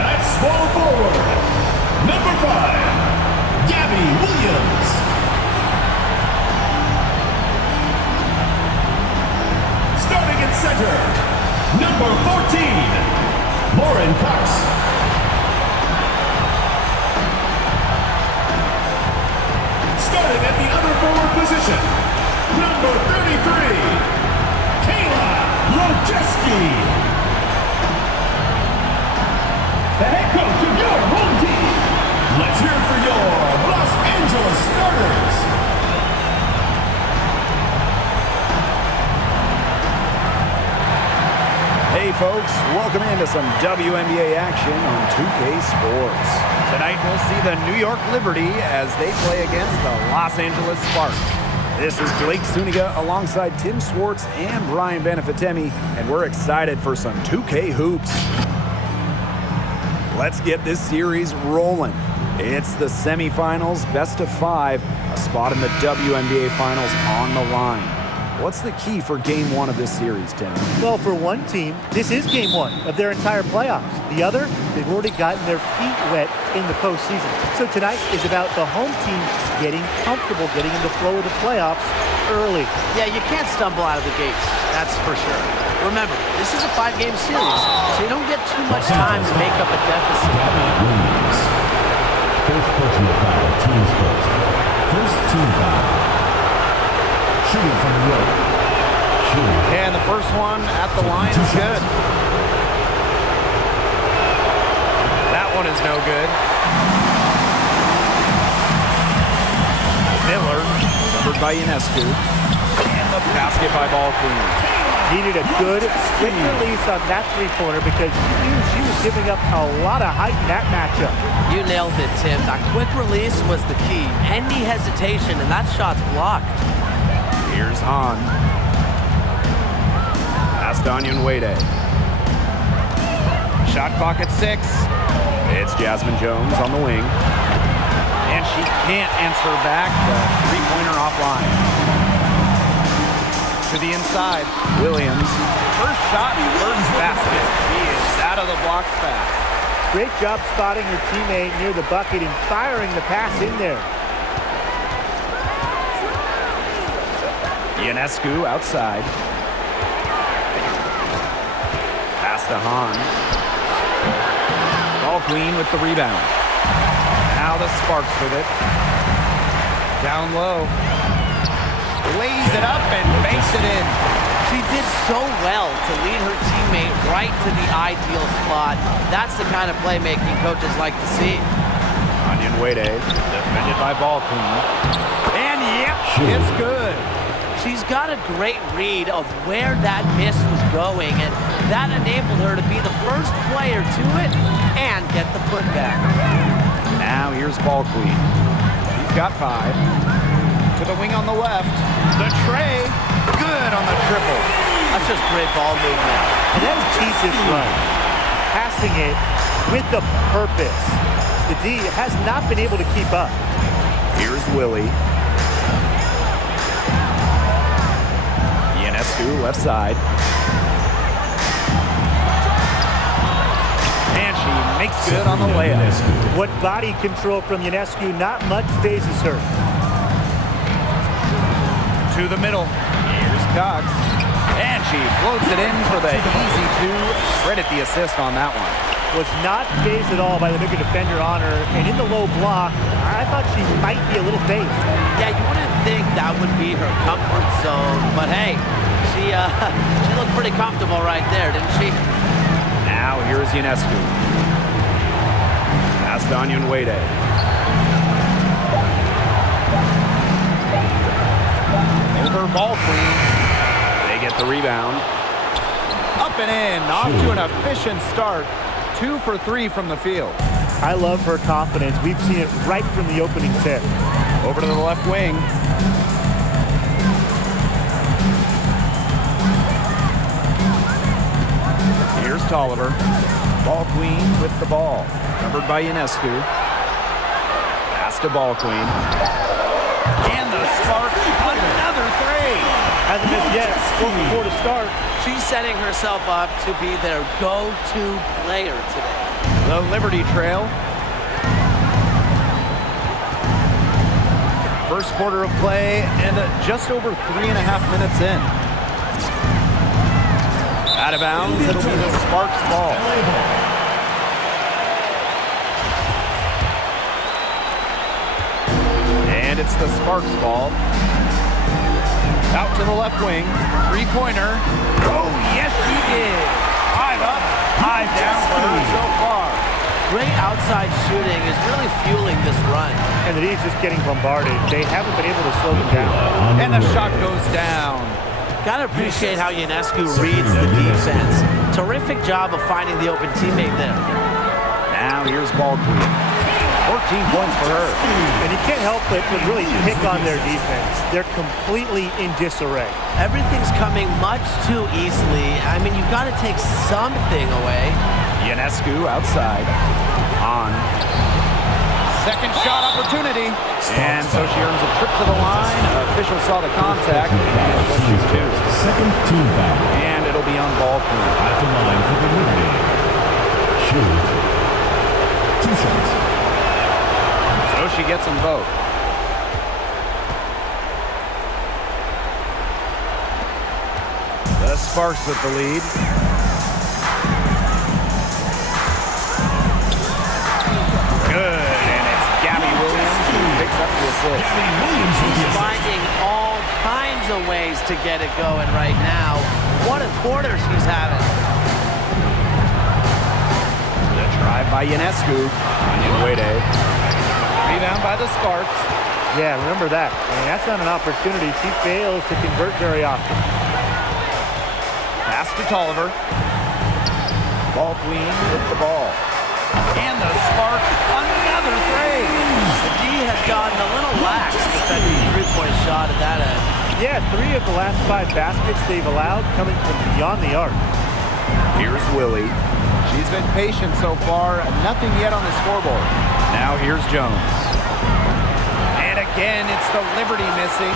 At small forward, number 5, Gabby Williams. Starting at center, number 14, Lauren Cox. Starting at the other forward position, number 33, Kayla Rojeski. The head coach of your home team. Let's hear it for your Los Angeles starters. Hey folks, welcome into some WNBA action on 2K Sports. Tonight we'll see the New York Liberty as they play against the Los Angeles Sparks. This is Blake Zuniga alongside Tim Swartz and Brian Benefitemi, and we're excited for some 2K hoops. Let's get this series rolling. It's the semifinals, best of 5, a spot in the WNBA finals on the line. What's the key for game 1 of this series, Tim? Well, for one team, this is game 1 of their entire playoffs. The other, they've already gotten their feet wet in the postseason. So tonight is about the home team getting comfortable, getting in the flow of the playoffs early. Yeah, you can't stumble out of the gates, that's for sure. Remember, this is a 5-game series, so you don't get too much time to make up a deficit. First personal foul, team's first. First team foul. Shooting from the rope. Shooting. And the first one at the line is good. That one is no good. Miller, covered by Ionescu. And the basket by Ball Queen. Needed a good, quick release on that three-pointer because she knew she was giving up a lot of height in that matchup. You nailed it, Tim. That quick release was the key. Any hesitation, and that shot's blocked. Here's Hahn. Pass to Onion Wade. Shot clock at 6. It's Jasmine Jones on the wing. And she can't answer back. The three-pointer offline. To the inside. Williams. First shot, first basket. He is out of the blocks fast. Great job spotting her teammate near the bucket and firing the pass in there. Ionescu outside. Pass to Hahn. Ball Queen with the rebound. Now the Sparks with it. Down low. Lays it up and banks it in. She did so well to lead her teammate right to the ideal spot. That's the kind of playmaking coaches like to see. Onion Wade, defended by Ball Queen. And yep, it's good. She's got a great read of where that miss was going, and that enabled her to be the first player to it and get the putback. Now here's Ball Queen. He's got 5. To the wing on the left. The tray. Good on the triple. That's just great ball movement. And that's Jesus run. Passing it with the purpose. The D has not been able to keep up. Here's Willie. Ionescu left side. And she makes good on the layup. What body control from Ionescu, not much phases her. To the middle. Here's Cox. And she floats it in for the easy 2. Credit the assist on that one. Was not phased at all by the bigger defender on her. And in the low block, I thought she might be a little phased. Yeah, you wouldn't think that would be her comfort zone. But hey, she looked pretty comfortable right there, didn't she? Now here's Ionescu. Pass to Onion Wade. Over Ball Queen. They get the rebound. Up and in. Off to an efficient start. 2 for 3 from the field. I love her confidence. We've seen it right from the opening tip. Over to the left wing. Here's Tolliver. Ball Queen with the ball. Covered by Ionescu. Pass to Ball Queen. And the Sparks, another 3. Hasn't missed yet. 4 to start. She's setting herself up to be their go-to player today. The Liberty trail. First quarter of play and just over 3.5 minutes in. Out of bounds, it'll be the Sparks ball. And it's the Sparks ball. Out to the left wing, three-pointer. Oh, yes, she did. 5 up, 5 down for her so far. Great outside shooting is really fueling this run. And the D's just getting bombarded. They haven't been able to slow them down. And the shot goes down. Gotta appreciate how Ionescu reads the defense. Terrific job of finding the open teammate there. Now here's ball queen. 14 points for her. And you can't help but really pick on their defense. They're completely in disarray. Everything's coming much too easily. I mean, you've got to take something away. Ionescu outside. On. Second shot opportunity. And so she earns a trip to the line. Official saw the contact. And she'll shoot two. Second team foul. And it'll be on ball queen. At the line for the Liberty. Shoot. 2 shots. So she gets them both. The Sparks with the lead. Good, and it's Gabby Williams who picks up the assist. She's finding all kinds of ways to get it going right now. What a quarter she's having. The drive by Ionescu. Wade. Rebound by the Sparks. Yeah, remember that. I mean, that's not an opportunity she fails to convert very often. Pass to Tolliver. Ball queen with the ball. And the Sparks, another three. The D has gotten a little lax defending the three-point shot at that end. Yeah, 3 of the last 5 baskets they've allowed coming from beyond the arc. Here's Willie. She's been patient so far. Nothing yet on the scoreboard. Now here's Jones. And again, it's the Liberty missing.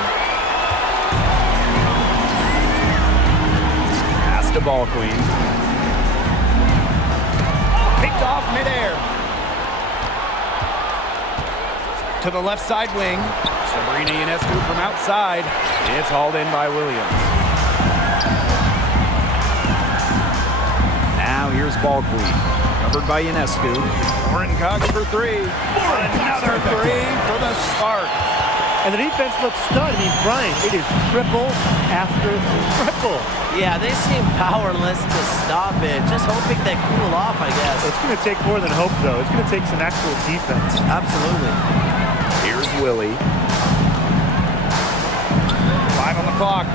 Pass to ball queen. Picked off midair. To the left side wing. Sabrina Ionescu from outside. It's hauled in by Williams. Now here's ball queen. Covered by Ionescu. Lauren Cox for 3. Another 3 for the Sparks. And the defense looks stunned. I mean, Brian, it is triple after triple. Yeah, they seem powerless to stop it. Just hoping they cool off, I guess. It's going to take more than hope, though. It's going to take some actual defense. Absolutely. Here's Willie. 5 on the clock.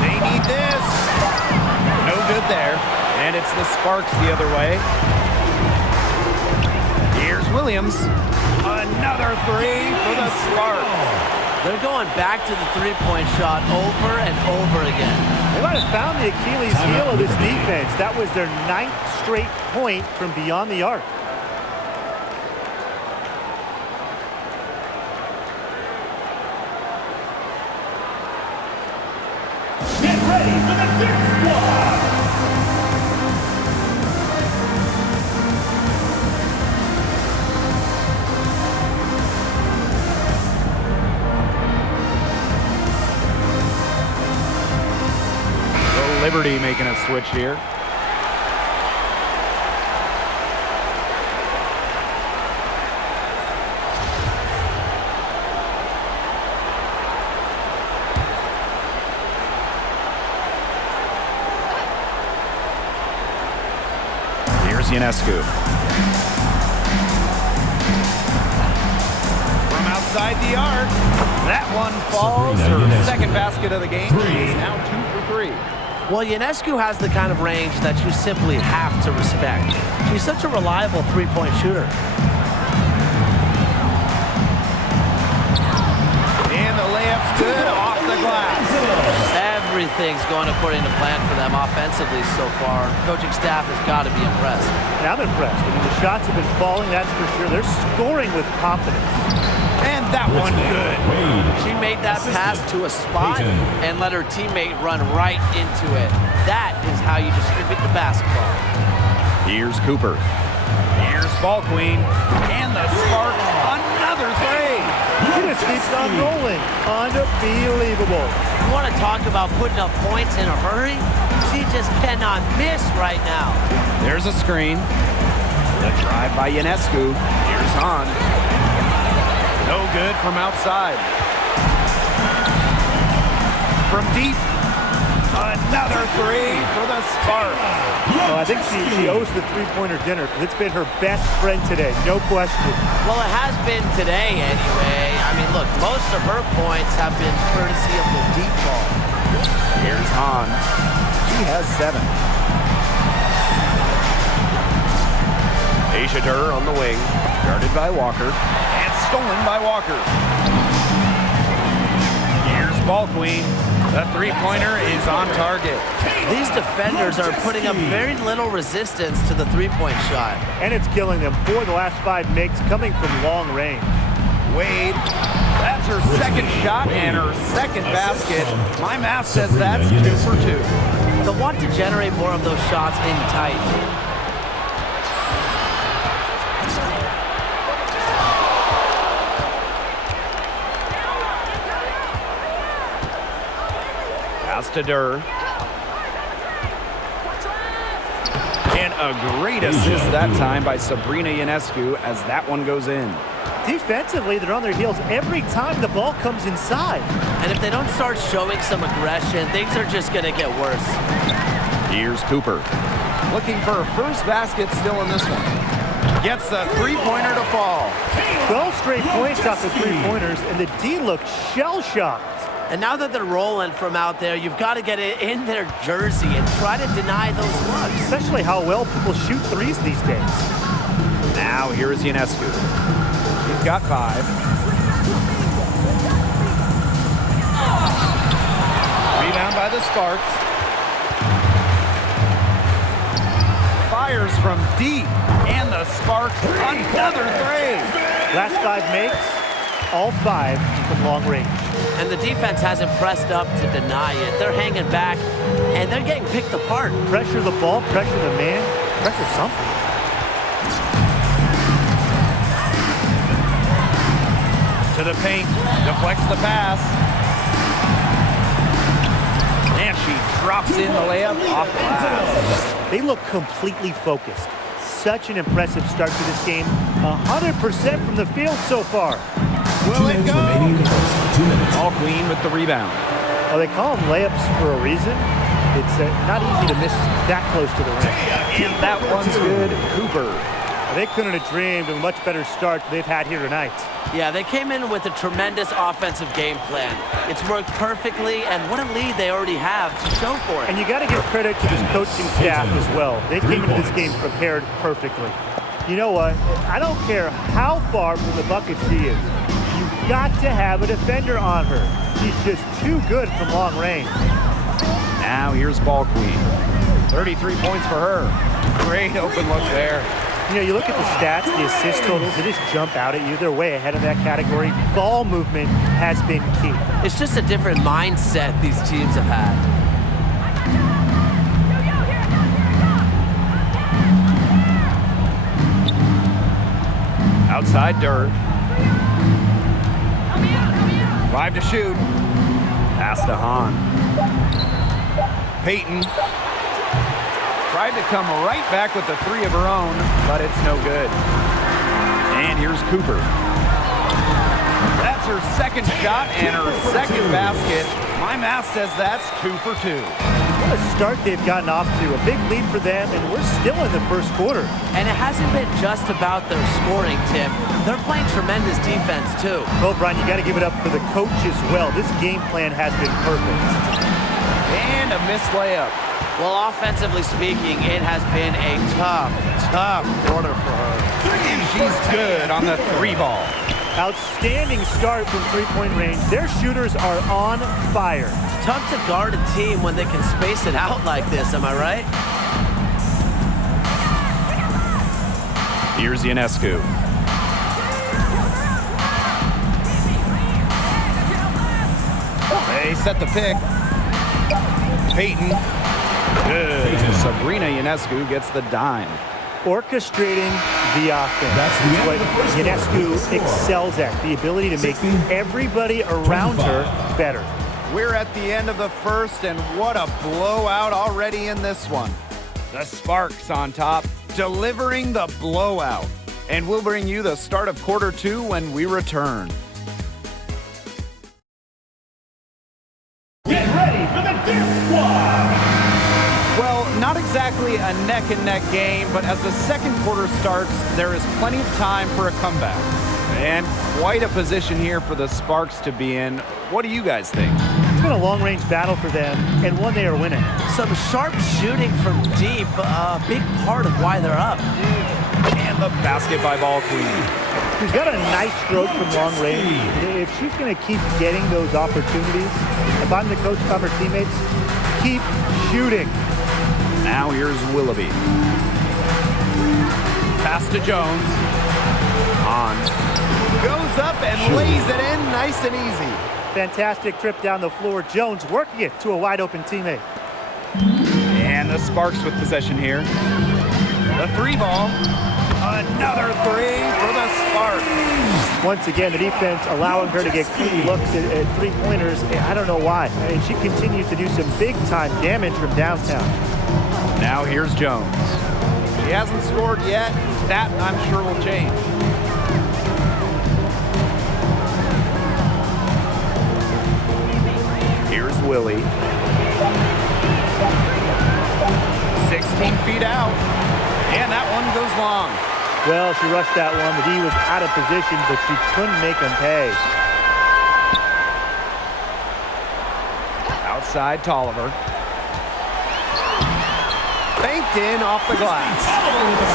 They need this. No good there. And it's the Sparks the other way. Here's Williams. Another 3 for the Sparks. They're going back to the three-point shot over and over again. They might have found the Achilles heel of this defense. That was their 9th straight point from beyond the arc. Get ready for the fifth squad. Liberty making a switch here. Here's Ionescu. From outside the arc. That one falls. Her second basket of the game. She's now 2 for 3. Well, Ionescu has the kind of range that you simply have to respect. She's such a reliable three-point shooter. And the layup's good off the glass. Everything's going according to plan for them offensively so far. Coaching staff has got to be impressed. And I'm impressed. I mean, the shots have been falling, that's for sure. They're scoring with confidence. And that one good. Wade. She made that pass to a spot and let her teammate run right into it. That is how you distribute the basketball. Here's Cooper. Here's Ball Queen. And the Sparks, another three. He just keeps on rolling. Unbelievable. You want to talk about putting up points in a hurry? She just cannot miss right now. There's a screen. The drive by Ionescu. Here's Hahn. No good from outside. From deep. Another three for the Sparks. Oh, I think she owes the three-pointer dinner because it's been her best friend today, no question. Well, it has been today anyway. I mean, look, most of her points have been courtesy of the deep ball. Here's Hahn. She has 7. Aisha Durr on the wing. Guarded by Walker. And stolen by Walker. Here's Ball Queen. The three-pointer is on target. These defenders are putting up very little resistance to the three-point shot. And it's killing them. 4 of the last 5 makes coming from long range. Wade, that's her second shot and her second basket. My math says that's 2 for 2. They'll want to generate more of those shots in tight. Pass to Durr. And a great assist that time by Sabrina Ionescu as that one goes in. Defensively, they're on their heels every time the ball comes inside. And if they don't start showing some aggression, things are just going to get worse. Here's Cooper. Looking for her first basket still in this one. Gets the three-pointer to fall. 12 straight points off the three-pointers, and the D looks shell-shocked. And now that they're rolling from out there, you've got to get it in their jersey and try to deny those looks. Especially how well people shoot threes these days. Now here is Ionescu. He's got 5. Rebound by the Sparks. Fires from deep. And the Sparks, another three. Last 5 makes, all 5 from long range. And the defense hasn't pressed up to deny it. They're hanging back, and they're getting picked apart. Pressure the ball, pressure the man, pressure something. To the paint, deflects the pass. And she drops in the layup off glass. They look completely focused. Such an impressive start to this game. 100% from the field so far. Will it go? Remaining in the first 2 minutes. All Queen with the rebound. Oh, they call them layups for a reason. It's not easy to miss that close to the rim. And that one's good. Cooper. They couldn't have dreamed of a much better start they've had here tonight. Yeah, they came in with a tremendous offensive game plan. It's worked perfectly, and what a lead they already have to show for it. And you got to give credit to this coaching staff as well. They came into this game prepared perfectly. You know what? I don't care how far from the bucket she is. You've got to have a defender on her. She's just too good from long range. Now here's Ball Queen. 33 points for her. Great open look there. You know, you look at the stats, the assist totals, they just jump out at you. They're way ahead of that category. Ball movement has been key. It's just a different mindset these teams have had. Outside Durr. 5 to shoot. Pass to Hahn. Peyton. Tried to come right back with the 3 of her own, but it's no good. And here's Cooper. That's her second shot and her second basket. My math says that's 2 for 2. What a start they've gotten off to. A big lead for them, and we're still in the first quarter. And it hasn't been just about their scoring, Tim. They're playing tremendous defense, too. Well, Brian, you got to give it up for the coach as well. This game plan has been perfect. And a missed layup. Well, offensively speaking, it has been a tough quarter for her. And she's good on the 3 ball. Outstanding start from three-point range. Their shooters are on fire. Tough to guard a team when they can space it out like this, am I right? Here's Ionescu. They set the pick. Peyton. Good. Sabrina Ionescu gets the dime. Orchestrating the offense. That's the end what of the first Ionescu quarter. Score. excels at. The ability to make 16, everybody around her 25. better. We're at the end of the first, and what a blowout already in this one. The Sparks on top, delivering the blowout. And we'll bring you the start of quarter two when we return. Get ready for the Dance Squad. Well, not exactly a neck-and-neck game, but as the second quarter starts, there is plenty of time for a comeback. And quite a position here for the Sparks to be in. What do you guys think? It's been a long-range battle for them, and one they are winning. Some sharp shooting from deep, a big part of why they're up. And the basket by Ball Queen. She's got a nice stroke from long range. If she's going to keep getting those opportunities, if I'm the coach, if I'm her teammates, keep shooting. Now here's Willoughby. Pass to Jones. On. Goes up and lays it in nice and easy. Fantastic trip down the floor. Jones working it to a wide-open teammate. And the Sparks with possession here. The three ball. Another three for the Sparks. Once again, the defense allowing her to get clean looks at three-pointers. I don't know why. I mean, she continues to do some big-time damage from downtown. Now here's Jones. She hasn't scored yet. That, I'm sure, will change. Here's Willie. 16 feet out. And that one goes long. Well, she rushed that one. The D was out of position, but she couldn't make them pay. Outside Tolliver. Banked in off the glass.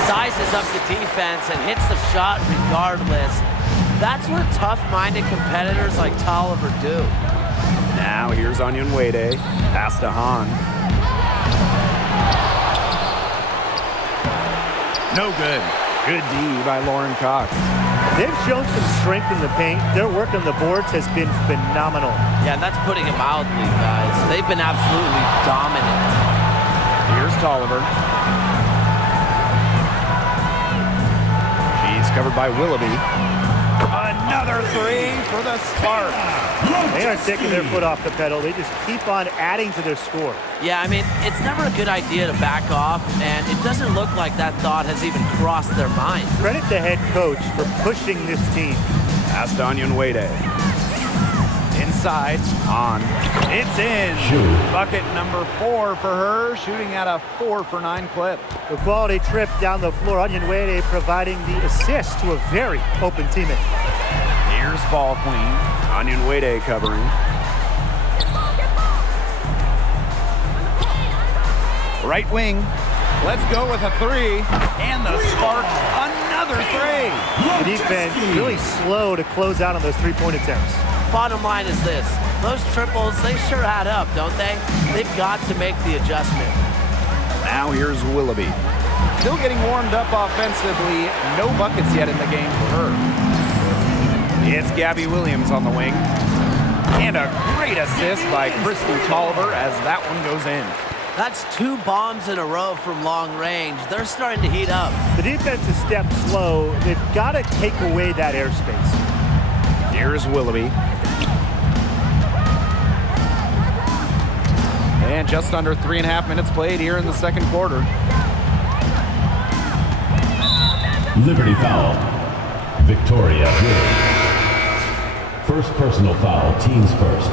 Sizes up the defense and hits the shot regardless. That's what tough-minded competitors like Tolliver do. Now here's Onion Wade. Pass to Hahn. No good. Good D by Lauren Cox. They've shown some strength in the paint. Their work on the boards has been phenomenal. Yeah, and that's putting it mildly, guys. They've been absolutely dominant. Here's Tolliver. She's covered by Willoughby. Another three for the Sparks. They aren't taking their foot off the pedal. They just keep on adding to their score. Yeah, I mean, it's never a good idea to back off, and it doesn't look like that thought has even crossed their mind. Credit the head coach for pushing this team. Pass to Onion Wade. Inside, on. It's in. Shoot. Bucket number 4 for her, shooting at a 4 for 9 clip. The quality trip down the floor. Onion Wade providing the assist to a very open teammate. Here's Ball Queen. Onion Wade covering. Right wing. Let's go with a 3. And the Sparks, another 3. The defense really slow to close out on those three-point attempts. Bottom line is this. Those triples, they sure add up, don't they? They've got to make the adjustment. Now here's Willoughby. Still getting warmed up offensively. No buckets yet in the game for her. It's Gabby Williams on the wing. And a great assist by Kristen Tolliver as that one goes in. That's 2 bombs in a row from long range. They're starting to heat up. The defense is stepped slow. They've got to take away that airspace. Here's Willoughby. And just under 3.5 minutes played here in the second quarter. Liberty foul. Victoria Willie. First personal foul, teams first.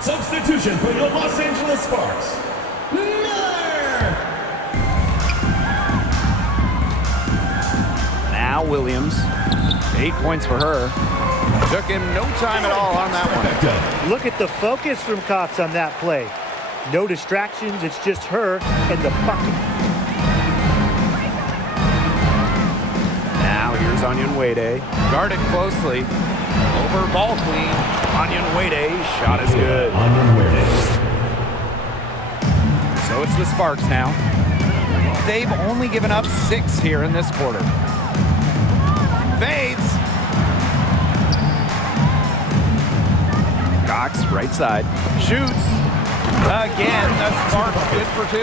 Substitution for your Los Angeles Sparks. Miller! Now Williams. 8 points for her. Took him no time at all on that one. Look at the focus from Cox on that play. No distractions, it's just her and the bucket. Now here's Onion Wade. Guarded closely. Over Ball Queen. Onion Wade. Shot is good. Onion Wade. So it's the Sparks now. They've only given up 6 here in this quarter. Fades. Cox, right side, shoots. Again, the Sparks good for 2.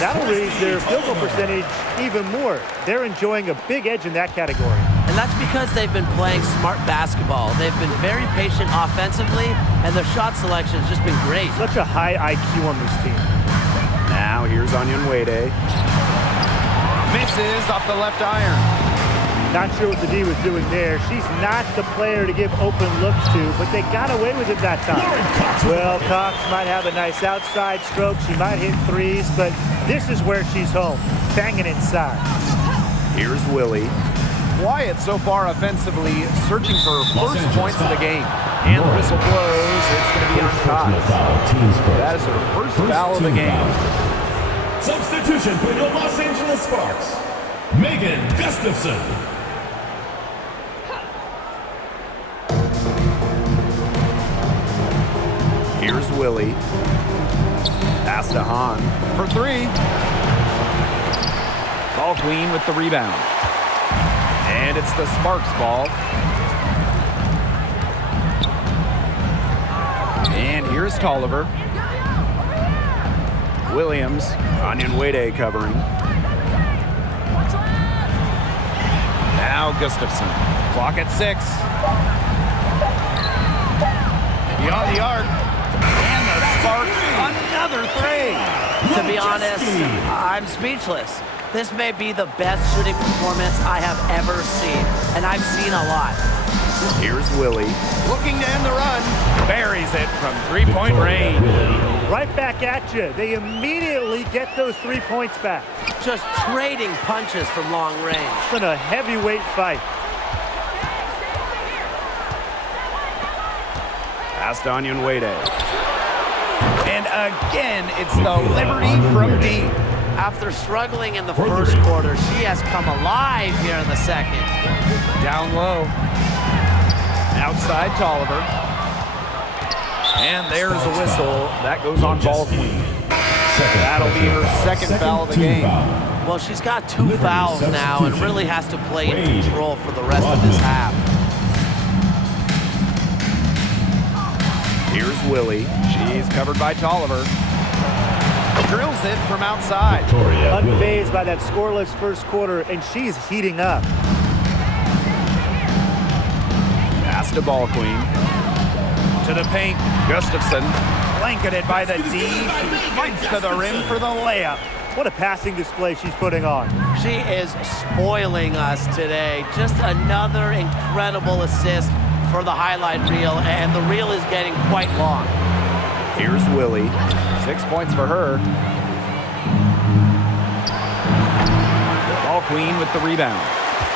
That'll raise their field goal percentage even more. They're enjoying a big edge in that category. And that's because they've been playing smart basketball. They've been very patient offensively, and their shot selection has just been great. Such a high IQ on this team. Now here's Onyenwere. Misses off the left iron. Not sure what the D was doing there. She's not the player to give open looks to, but they got away with it that time. Well, Cox might have a nice outside stroke. She might hit threes, but this is where she's home, banging inside. Here's Willie. Quiet so far offensively, searching for first points of the game. And the whistle blows. It's going to be on Cox. That is her first foul of the game. Substitution for the Los Angeles Sparks, Megan Gustafson. Here's Willie. Pass to Hahn for 3. Ball Queen with the rebound. And it's the Sparks ball. And here's Tolliver. Williams, Onyenwere covering. Now Gustafson. Clock at 6. Beyond the arc. And the Sparks, another 3. To be honest, I'm speechless. This may be the best shooting performance I have ever seen, and I've seen a lot. Here's Willie, looking to end the run. Buries it from 3-point range. Right back at you. They immediately get those 3 points back. Just trading punches from long range. It's been a heavyweight fight. Pass to Onyenwere. And again, it's the Liberty from deep. After struggling in the first quarter, she has come alive here in the second. Down low. Outside Tolliver. And there's a whistle. That goes on Ball Queen. That'll be her second foul of the game. Well, she's got 2 fouls now and really has to play in control for the rest of this half. Here's Willie. She's covered by Tolliver. Drills it from outside. Unfazed by that scoreless first quarter, and she's heating up. Pass to Ball Queen. To the paint. Gustafson. Blanketed by the D. She fights to the rim for the layup. What a passing display she's putting on. She is spoiling us today. Just another incredible assist for the highlight reel, and the reel is getting quite long. Here's Willie. 6 points for her. Ball Queen with the rebound.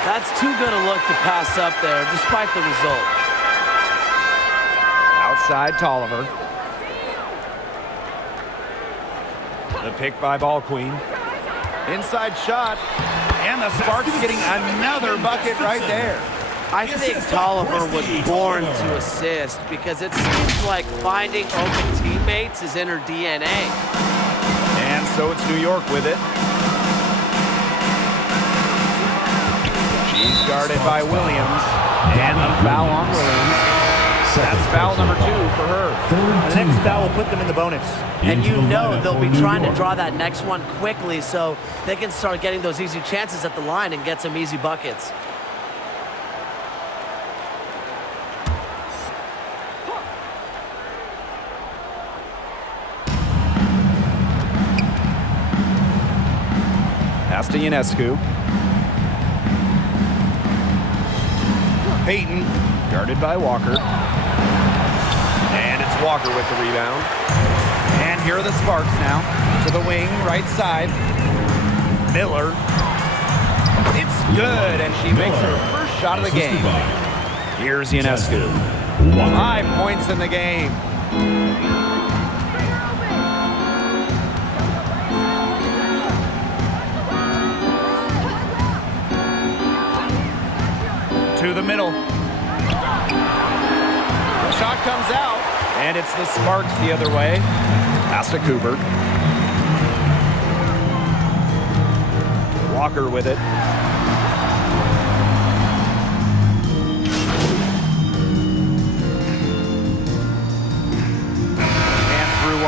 That's too good a look to pass up there, despite the result. Outside Tolliver. The pick by Ball Queen. Inside shot. And the Sparks getting another bucket right there. I think Tolliver was born to assist because it seems like finding open teammates is in her DNA. And so it's New York with it. She's guarded by Williams. And the foul on Williams. That's foul number 2 for her. The next foul will put them in the bonus. And you know they'll be trying to draw that next one quickly so they can start getting those easy chances at the line and get some easy buckets. Pass to Ionescu. Peyton, guarded by Walker. And it's Walker with the rebound. And here are the Sparks now. To the wing, right side. Miller. It's good, and she makes her first shot of the game. Here's Ionescu. 5 points in the game. To the middle. The shot comes out, and it's the Sparks the other way. Pass to Cooper. Walker with it.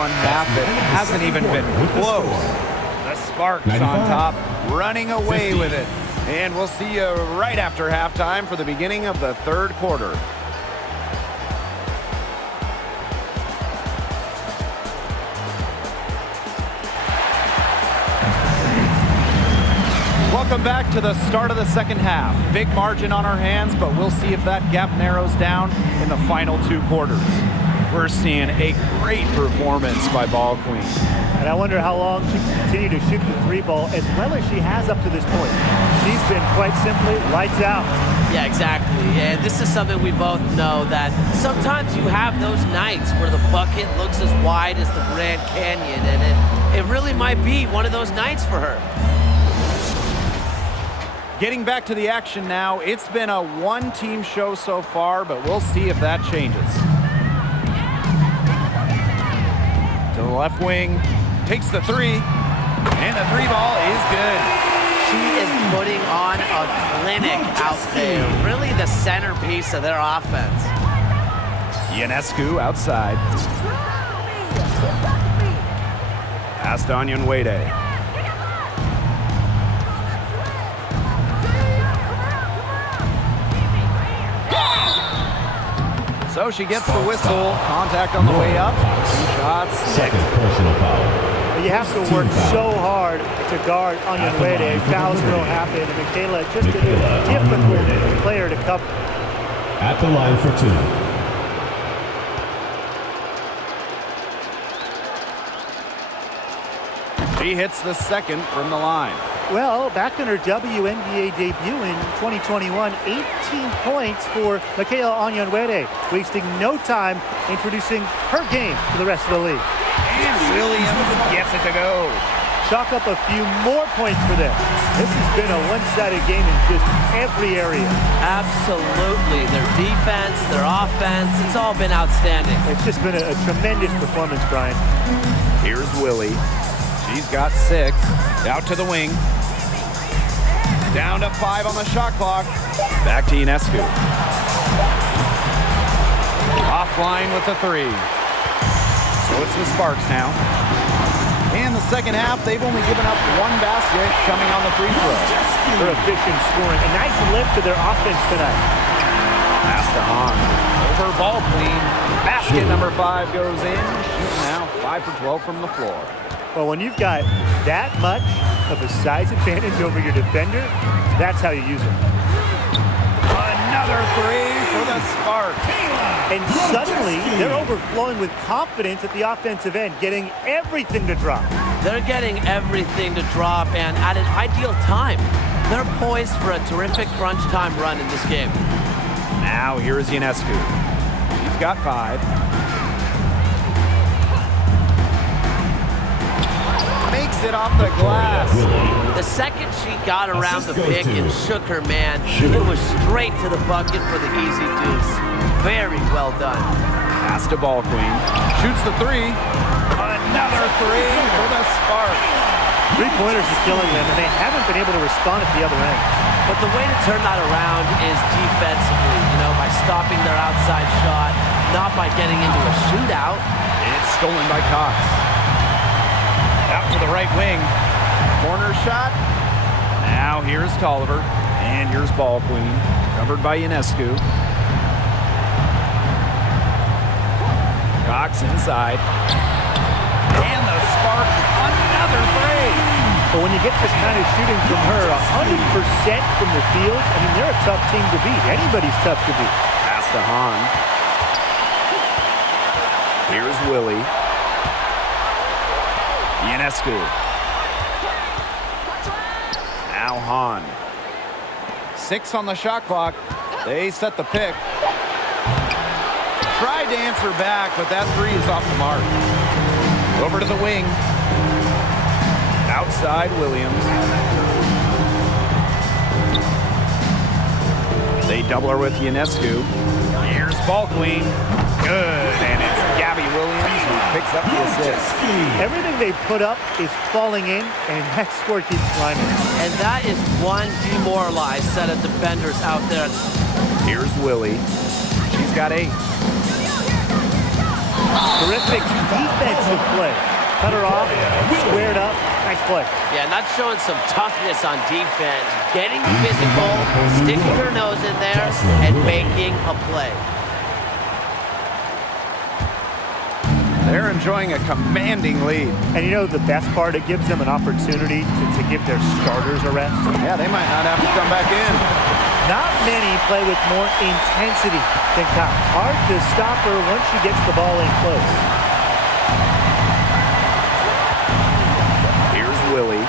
on math that hasn't even been close. The Sparks on 95. top, running away with it. And we'll see you right after halftime for the beginning of the third quarter. Welcome back to the start of the second half. Big margin on our hands, but we'll see if that gap narrows down in the final two quarters. We're seeing a great performance by Ball Queen. And I wonder how long she can continue to shoot the three ball as well as she has up to this point. She's been quite simply lights out. Yeah, exactly. And this is something we both know, that sometimes you have those nights where the bucket looks as wide as the Grand Canyon, and it really might be one of those nights for her. Getting back to the action now, it's been a one-team show so far, but we'll see if that changes. To the left wing, takes the three, and the three ball is good. She is putting on a clinic out there, really the centerpiece of their offense. Ionescu outside. Pass to Onyenwede. So she gets the whistle. Contact on the way up. 2 shots. Second personal foul. You have to work so hard to guard Onyenwede. Fouls will happen. And Michaela just a difficult player to cover. At the line for 2. She hits the second from the line. Well, back in her WNBA debut in 2021, 18 points for Michaela Onyenwede, wasting no time introducing her game to the rest of the league. And Williams gets it to go. Chalk up a few more points for them. This has been a one-sided game in just every area. Absolutely. Their defense, their offense, it's all been outstanding. It's just been a tremendous performance, Brian. Here's Willie. She's got 6. Out to the wing. Down to 5 on the shot clock. Back to Ionescu. Offline with the 3. So it's the Sparks now. In the second half, they've only given up 1 basket coming on the free throw. Their efficient scoring. A nice lift to their offense tonight. Pass to Hahn. Over Ball Queen. Basket number 5 goes in. She's now 5 for 12 from the floor. Well, when you've got that much of a size advantage over your defender, that's how you use it. Another 3 for the Sparks. And suddenly, they're overflowing with confidence at the offensive end, getting everything to drop. They're getting everything to drop, and at an ideal time. They're poised for a terrific crunch time run in this game. Now here is Ionescu. She's got 5. Makes it off the glass. The second she got around the pick and shook her man, it was straight to the bucket for the easy deuce. Very well done. Pass to Ball Queen. Shoots the 3. Another 3 for the Sparks. Three-pointers are killing them, and they haven't been able to respond at the other end. But the way to turn that around is defensively, by stopping their outside shot, not by getting into a shootout. It's stolen by Cox. Out to the right wing. Corner shot. Now here's Tolliver. And here's Ball Queen. Covered by Ionescu. Cox inside. And the Sparks another 3. But when you get this kind of shooting from her, 100% from the field, they're a tough team to beat. Anybody's tough to beat. Pass to Hahn. Here's Willie. Ionescu. Now Hahn. 6 on the shot clock. They set the pick. Tried to answer back, but that 3 is off the mark. Over to the wing. Outside Williams. They double her with Ionescu. Here's Ball Queen. Good, and it's Gabby Williams who picks up the assist. Everything they put up is falling in, and that score keeps climbing. And that is one demoralized set of defenders out there. Here's Willie. She's got 8. Terrific defensive play. Cut her off, squared up. Nice play. Yeah, not showing some toughness on defense. Getting physical, sticking her nose in there, and making a play. They're enjoying a commanding lead. And you know the best part? It gives them an opportunity to give their starters a rest. Yeah, they might not have to come back in. Not many play with more intensity than Cox. Hard to stop her once she gets the ball in close. Here's Willie.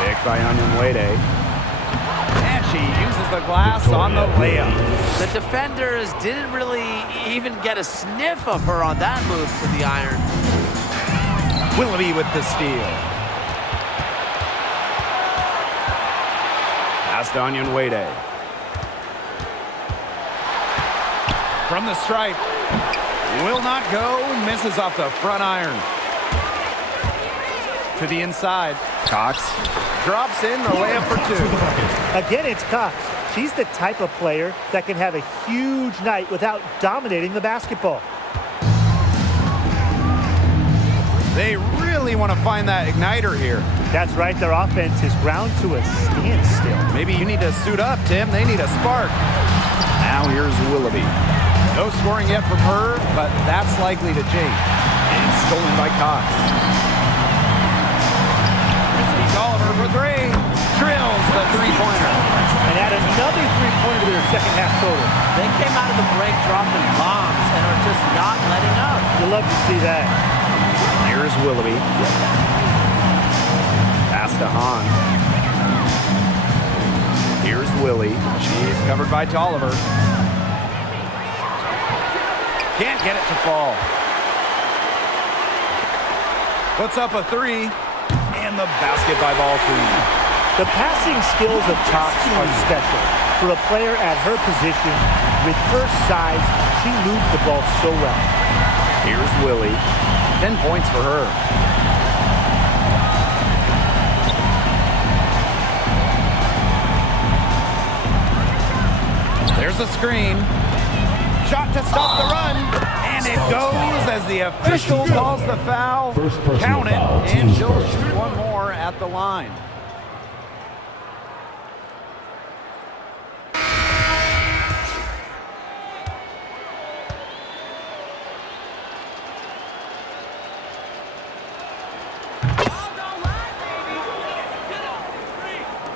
Picked by Onyenwere. And she uses the glass on the layup. The defenders didn't really even get a sniff of her on that move to the iron. Willoughby with the steal. Past Onyenwere. From the stripe. Will not go. Misses off the front iron. To the inside. Cox drops in the layup for two. Again, it's Cox. She's the type of player that can have a huge night without dominating the basketball. They really want to find that igniter here. That's right. Their offense is ground to a standstill. Maybe you need to suit up, Tim. They need a spark. Now here's Willoughby. No scoring yet from her, but that's likely to change. And stolen by Cox. Oliver for three. Drills the three-pointer. And add another three-pointer to their second half total. They came out of the break dropping bombs and are just not letting up. You'll love to see that. Here's Willoughby. Pass to Hahn. Here's Willie. She's covered by Tolliver. Can't get it to fall. Puts up a three. And the basket by Ball Queen. The passing skills of Cox are special. For a player at her position, with her size, she moves the ball so well. Here's Willie. 10 points for her. There's a screen. Shot to stop the run. And it goes as the official calls the foul. Count it, and she'll shoot one more at the line.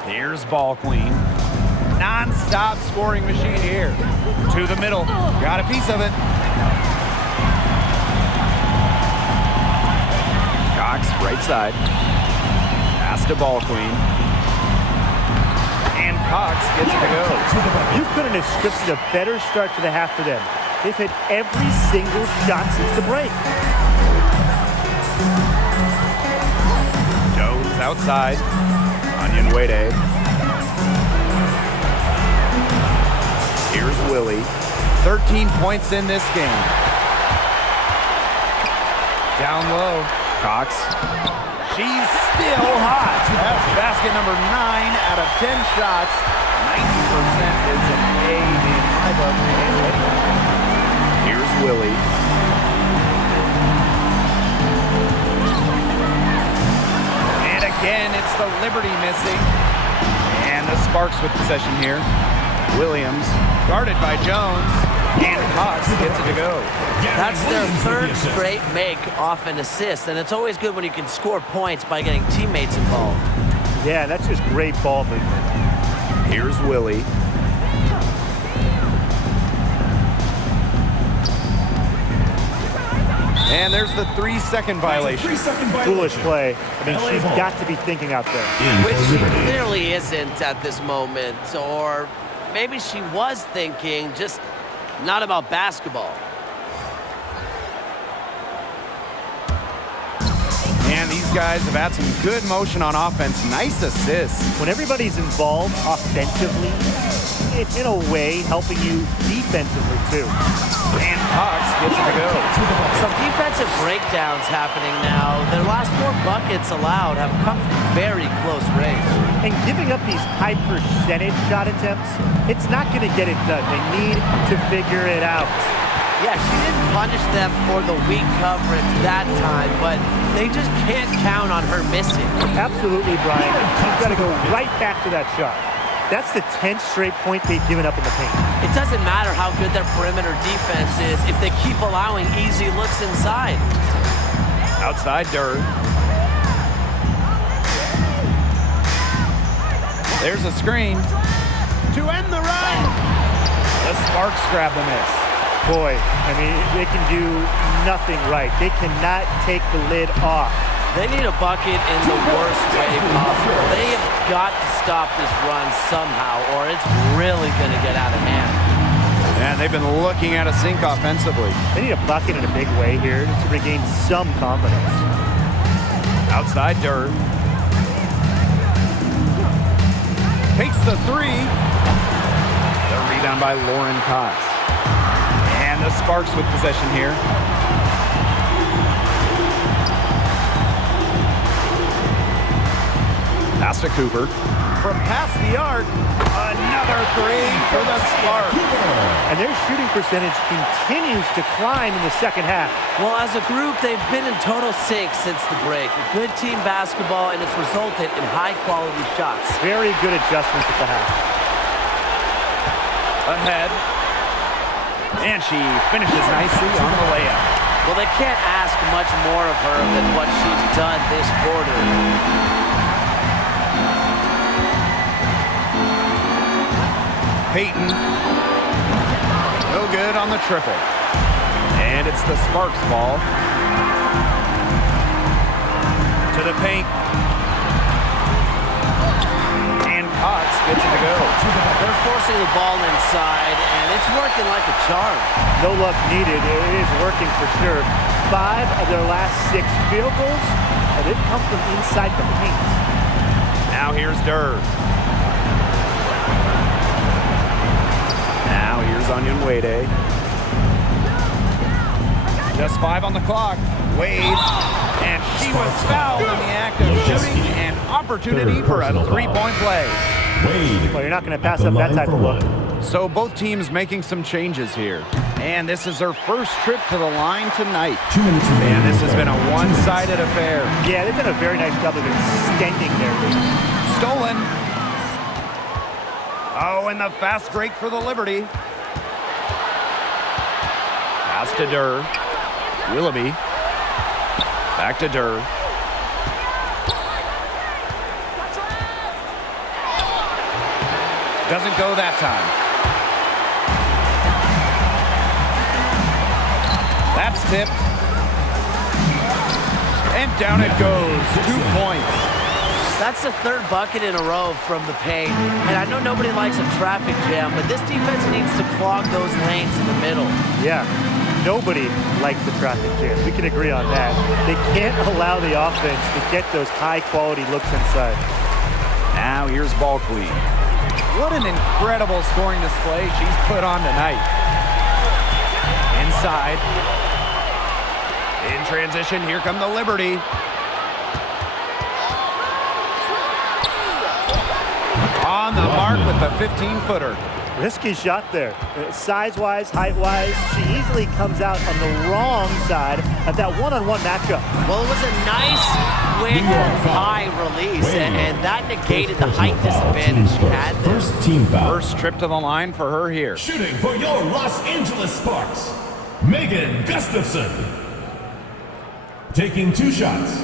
Here's Ball Queen. Non-stop scoring machine here. To the middle. Got a piece of it. Cox, right side. Pass to Ball Queen. And Cox gets it to go. You couldn't have scripted a better start to the half for them. They've hit every single shot since the break. Jones outside. Onyenwere. Here's Willie. 13 points in this game. Down low. Cox. She's still hot. That's basket number 9 out of 10 shots. 90% is an A in my book. Here's Willie. And again, it's the Liberty missing. And the Sparks with possession here. Williams, guarded by Jones, and Cox gets it to go. That's their third straight make off an assist, and it's always good when you can score points by getting teammates involved. Yeah, that's just great ball movement. Here's Willie. And there's the 3-second violation. Foolish play. I mean, she's got to be thinking out there. Which she clearly isn't at this moment, or maybe she was thinking, just not about basketball. And these guys have had some good motion on offense. Nice assists. When everybody's involved offensively, it's in a way helping you defensively too. And Cox gets it to go. Some defensive breakdowns happening now. Their last 4 buckets allowed have come from very close range. And giving up these high percentage shot attempts, it's not going to get it done. They need to figure it out. Yeah, she didn't punish them for the weak coverage that time, but they just can't count on her missing. Absolutely, Brian. She's got to go right back to that shot. That's the 10th straight point they've given up in the paint. It doesn't matter how good their perimeter defense is if they keep allowing easy looks inside. Outside Durr. There's a screen to end the run. The Sparks grab the miss. Boy, I mean, they can do nothing right. They cannot take the lid off. They need a bucket in the worst way possible. They have got to stop this run somehow, or it's really going to get out of hand. And they've been looking at a sink offensively. They need a bucket in a big way here to regain some confidence. Outside Durr. Takes the three. The rebound by Lauren Cox. And the Sparks with possession here. Pass to Cooper. From past the arc, another three for the Sparks. And their shooting percentage continues to climb in the second half. Well, as a group, they've been in total sync since the break. Good team basketball, and it's resulted in high-quality shots. Very good adjustments at the half. Ahead. And she finishes nicely on the layup. Well, they can't ask much more of her than what she's done this quarter. Peyton. No good on the triple. And it's the Sparks ball. To the paint. And Cox gets it to go. They're forcing the ball inside, and it's working like a charm. No luck needed. It is working for sure. 5 of their last 6 field goals, and they've come from inside the paint. Now here's Durr. Now here's Onion Wade. Just 5 on the clock. Wade. And she was fouled in the act of shooting. An opportunity for a three-point play. Wade. Well, you're not going to pass up that type of look. So both teams making some changes here. And this is their first trip to the line tonight. 2 minutes remaining. And this has been a one-sided affair. Yeah, they've done a very nice job of extending their lead. Stolen. Oh, and the fast break for the Liberty. Pass to Durr. Willoughby. Back to Durr. Doesn't go that time. That's tipped. And down it goes. 2 points. That's the third bucket in a row from the paint. And I know nobody likes a traffic jam, but this defense needs to clog those lanes in the middle. Yeah, nobody likes the traffic jam. We can agree on that. They can't allow the offense to get those high-quality looks inside. Now here's Ball Queen. What an incredible scoring display she's put on tonight. Inside. In transition, here come the Liberty. On the mark with the 15-footer. Risky shot there. Size-wise, height-wise, she easily comes out on the wrong side of that one-on-one matchup. Well, it was a nice, quick, high release, and that negated the height disadvantage she had there. First team foul. First trip to the line for her here. Shooting for your Los Angeles Sparks, Megan Gustafson. Taking 2 shots.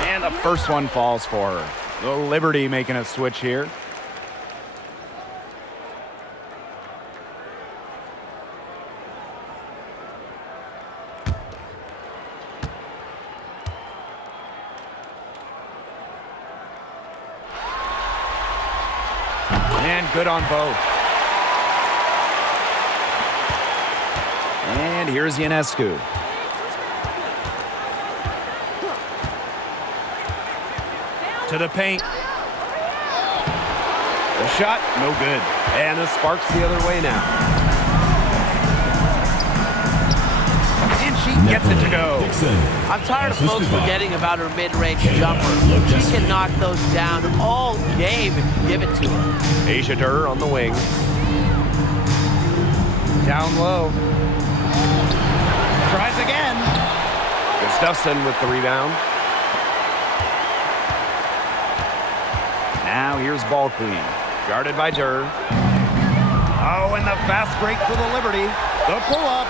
And the first one falls for her. The Liberty making a switch here. And good on both. And here's Ionescu. To the paint. The shot, no good. And the Sparks the other way now. And she gets it to go. I'm tired of folks forgetting about her mid-range jumpers. She can knock those down all game if you give it to her. Asia Durr on the wing. Down low. Tries again. Gustafson with the rebound. Now here's ball queen. Guarded by Durr. Oh, and the fast break for the Liberty. The pull-up.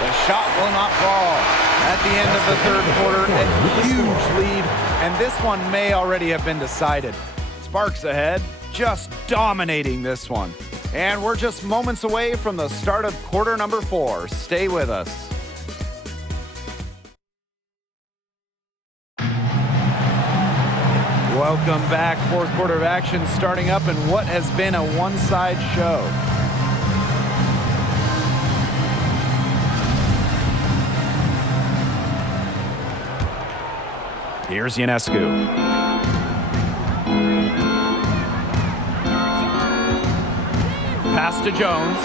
The shot will not fall. At the end of the third quarter, a huge lead, and this one may already have been decided. Sparks ahead, just dominating this one. And we're just moments away from the start of quarter number 4. Stay with us. Welcome back. Fourth quarter of action starting up in what has been a one-side show. Here's Ionescu. Pass to Jones.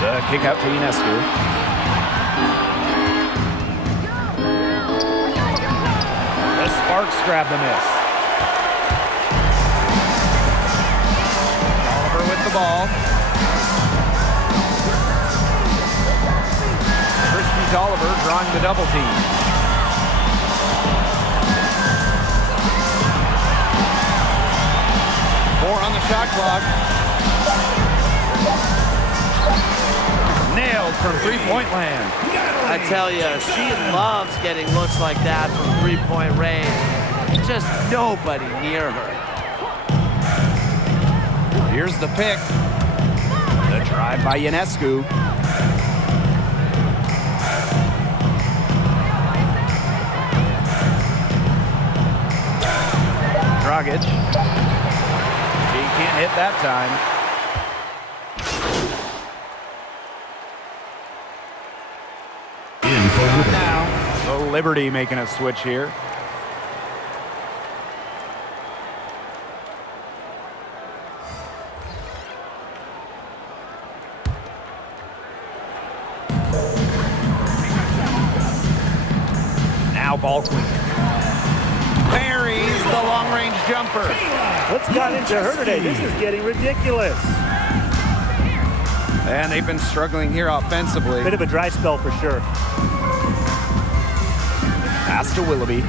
The kick out to Ionescu. The Sparks grab the miss. Oliver with the ball. Kristen Oliver drawing the double team. Four on the shot clock. Nailed from three-point land. I tell you, she loves getting looks like that from three-point range. Just nobody near her. Here's the pick. The drive by Ionescu. Dragic. He can't hit that time. Now, the Liberty making a switch here. Now ball queen. Parries the long-range jumper. What's got into her today? This is getting ridiculous. And they've been struggling here offensively. Bit of a dry spell for sure. Pass to Willoughby.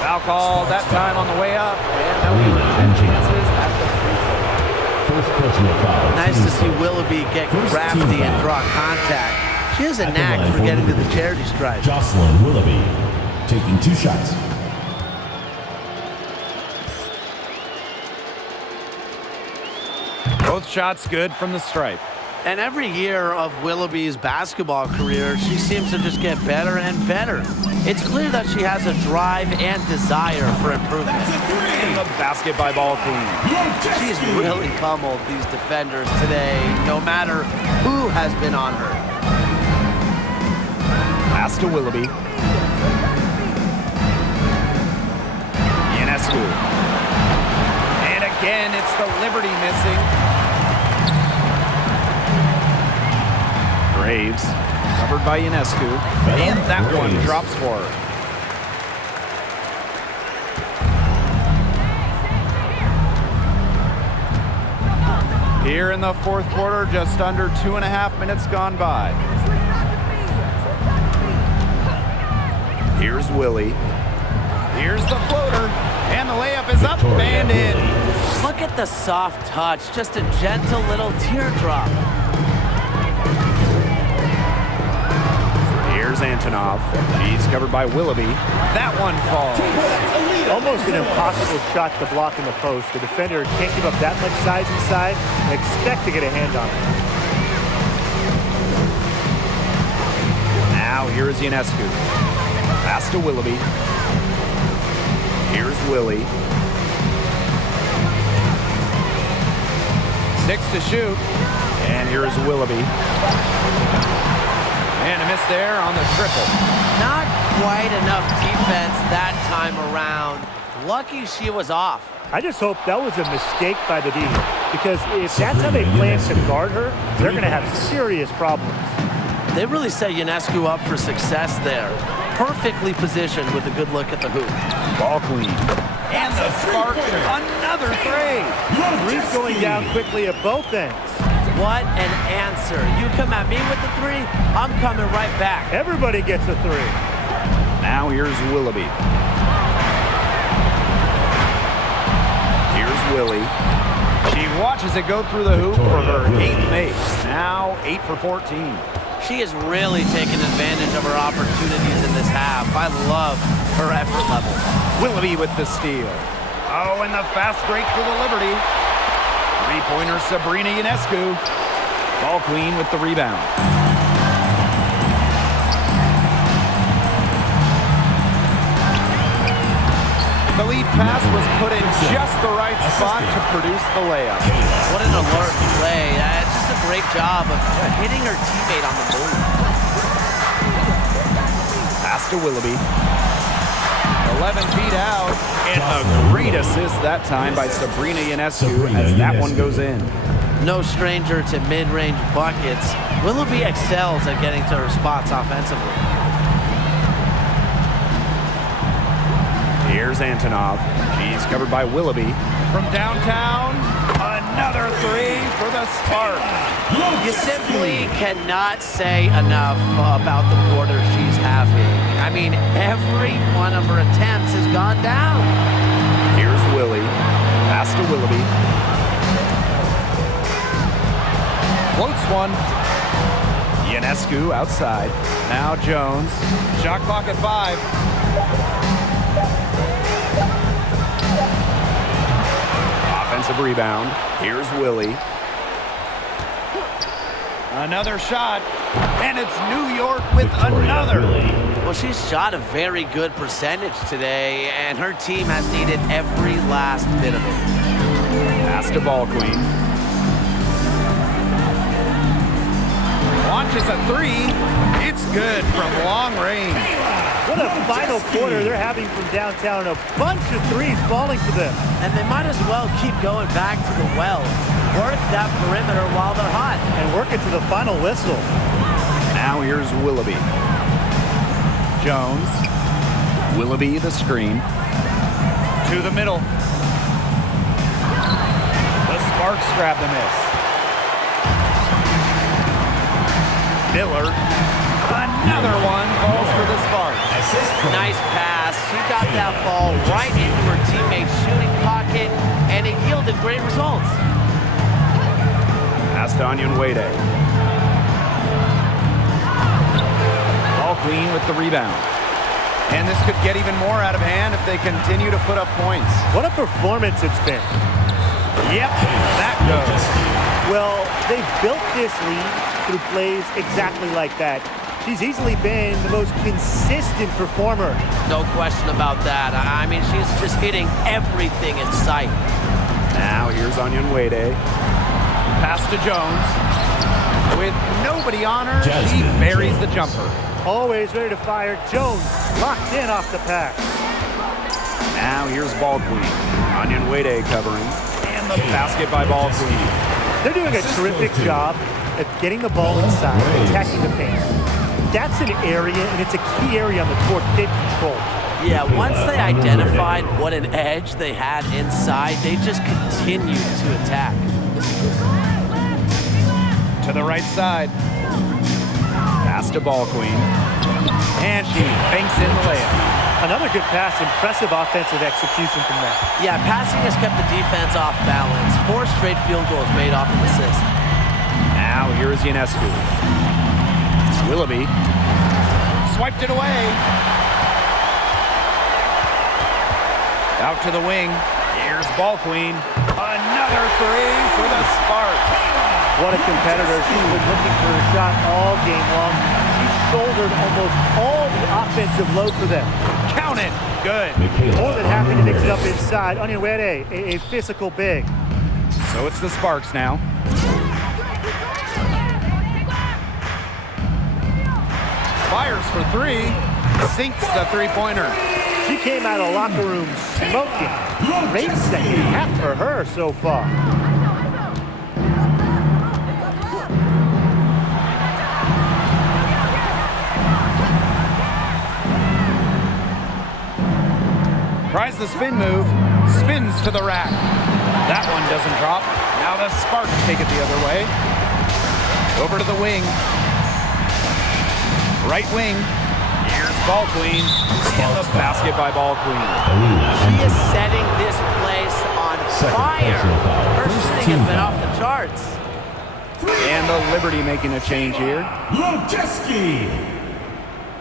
Foul call that time on the way up. And chances at the free throw. First personal foul. Nice to see Willoughby get crafty and draw contact. She has a knack for getting to the charity stripe. Jocelyn Willoughby taking 2 shots. Both shots good from the stripe. And every year of Willoughby's basketball career, she seems to just get better and better. It's clear that she has a drive and desire for improvement. In the basket by ball queen. She's really pummeled these defenders today, no matter who has been on her. Pass to Willoughby. Ionescu. And again, it's the Liberty missing. Graves, covered by Ionescu, and that one drops for her. Here in the fourth quarter, just under 2.5 minutes gone by. Here's Willie. Here's the floater, and the layup is up and in. Look at the soft touch, just a gentle little teardrop. Here's Antonov. He's covered by Willoughby. That one falls. Almost an impossible shot to block in the post. The defender can't give up that much size inside and expect to get a hand on it. Now here is Ionescu. Pass to Willoughby. Here's Willie. 6 to shoot. And here's Willoughby. And a miss there on the triple. Not quite enough defense that time around. Lucky she was off. I just hope that was a mistake by the D, because if that's how they plan to guard her, they're going to have serious problems. They really set Ionescu up for success there. Perfectly positioned with a good look at the hoop. Ball queen. And the Sparks, another three. Three's going down quickly at both ends. What an answer. You come at me with the three, I'm coming right back. Everybody gets a three. Now here's Willoughby. Here's Willie. She watches it go through the hoop for her 8th make. Now 8 for 14. She is really taking advantage of her opportunities in this half. I love her effort level. Willoughby with the steal. Oh, and the fast break for the Liberty. Three-pointer Sabrina Ionescu. Ball queen with the rebound. The lead pass was put in just the right spot to produce the layup. What an alert play. That's just a great job of hitting her teammate on the move. Pass to Willoughby. 11 feet out. And a great assist that time by Sabrina Ionescu as that one goes in. No stranger to mid-range buckets. Willoughby excels at getting to her spots offensively. Here's Antonov. She's covered by Willoughby. From downtown, another three for the Sparks. You simply cannot say enough about the quarter she's having. I mean, every one of her attempts has gone down. Here's Willie. Pass to Willoughby. Floats one. Ionescu outside. Now Jones. Shot clock at 5. Offensive rebound. Here's Willie. Another shot. And it's New York with another. Well, she's shot a very good percentage today, and her team has needed every last bit of it. Pass to Ball Queen. Launches a three. It's good from long range. What a final quarter they're having from downtown. A bunch of threes falling for them. And they might as well keep going back to the well. Work that perimeter while they're hot. And work it to the final whistle. Now here's Willoughby. Jones. Willoughby the screen. To the middle. The Sparks grab the miss. Miller. Another one falls for the Sparks. Nice pass. She got that ball right into her teammate's shooting pocket, and it yielded great results. Pass to Onion Wade. Ball Queen with the rebound. And this could get even more out of hand if they continue to put up points. What a performance it's been. Yep, that goes. Well, they've built this lead through plays exactly like that. She's easily been the most consistent performer. No question about that. I mean, she's just hitting everything in sight. Now here's Onion Wade. Pass to Jones. With nobody on her, she buries the jumper. Always ready to fire. Jones locked in off the pass. Now here's Ball Queen. Onion Wade covering. And the basket by Ball Queen. They're doing a terrific job at getting the ball inside, attacking the paint. That's an area, and it's a key area on the court they've controlled. Yeah, once they identified what an edge they had inside, they just continued to attack. To the right side. Pass to Ball Queen. And she banks in the layup. Another good pass, impressive offensive execution from them. Yeah, passing has kept the defense off balance. 4 straight field goals made off an assist. Now here's Ionescu. Willoughby. Swiped it away. Out to the wing. Here's Ball Queen. Another three for the Sparks. What a competitor. She's been looking for a shot all game long. She's shouldered almost all the offensive load for them. Count it. Good. More than happy to mix it up inside. Onion Wade, a physical big. So it's the Sparks now. Fires for three. Sinks the three-pointer. She came out of the locker room smoking. Great second half for her so far. Tries the spin move. Spins to the rack. That one doesn't drop. Now the Sparks take it the other way. Over to the wing. Right wing. Here's Ball Queen. And the basket by Ball Queen. She is setting this place on fire. Her shooting has been off the charts. And the Liberty making a change here. Lojeski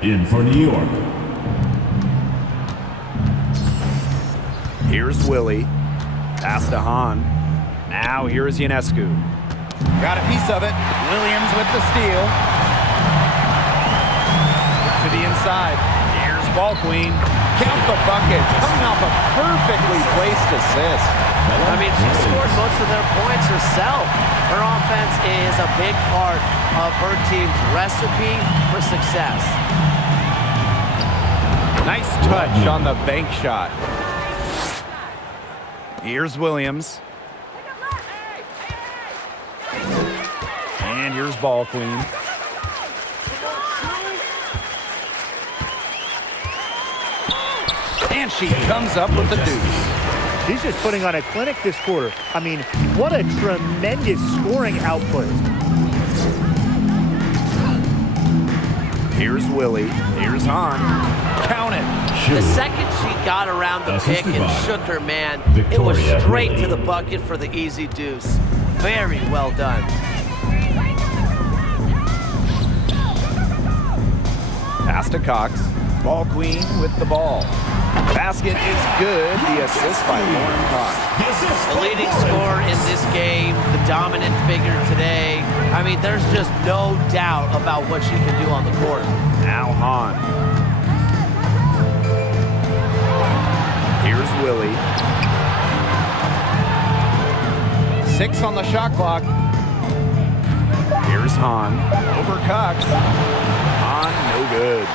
in for New York. Here's Willie. Pass to Hahn. Now here's Ionescu. Got a piece of it. Williams with the steal. To the inside. Here's Ball Queen. Count the bucket. Coming off a perfectly placed assist. I mean, she scored most of their points herself. Her offense is a big part of her team's recipe for success. Nice touch on the bank shot. Here's Williams. And here's Ball Queen. And she comes up with the deuce. She's just putting on a clinic this quarter. I mean, what a tremendous scoring output. Here's Willie. Here's Hahn. Count it. The second she got around the pick and shook her man, it was straight to the bucket for the easy deuce. Very well done. Pass to Cox. Ball Queen with the ball. Basket is good. The assist by Lauren Cox. The leading scorer in this game, the dominant figure today. I mean, there's just no doubt about what she can do on the court. Now Hahn. Here's Willie. 6 on the shot clock. Here's Hahn. Over Cox. Hahn, no good.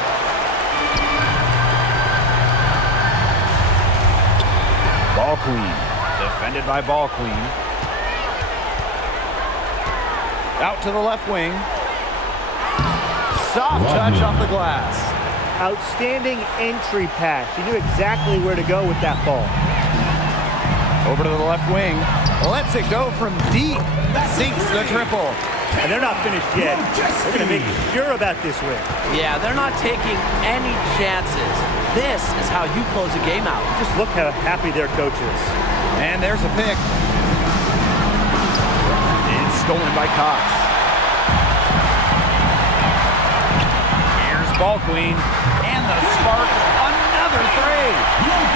Ball Queen. Defended by Ball Queen. Out to the left wing. Soft touch off the glass. Outstanding entry pass. She knew exactly where to go with that ball. Over to the left wing. Lets it go from deep. Sinks the triple. And they're not finished yet. They're going to make sure about this win. Yeah, they're not taking any chances. This is how you close a game out. Just look how happy their coach is. And there's a pick. It's stolen by Cox. Here's Ball Queen. And the Sparks, another three.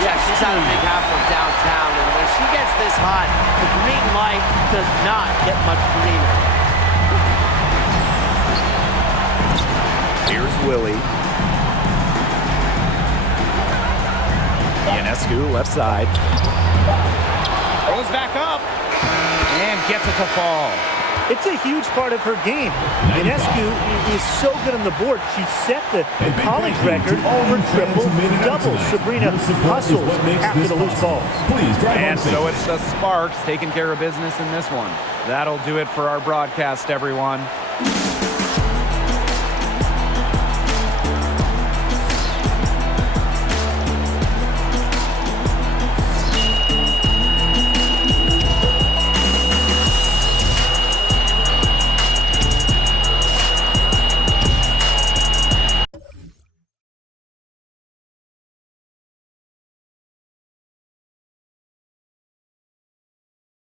Yeah, she's had a big half from downtown, and when she gets this hot, the green light does not get much greener. Here's Willie. Ionescu, left side. Goes back up. And gets it to fall. It's a huge part of her game. Ionescu is so good on the board. She set the college record for triple-doubles. Sabrina hustles after the loose balls. And so it's the Sparks taking care of business in this one. That'll do it for our broadcast, everyone.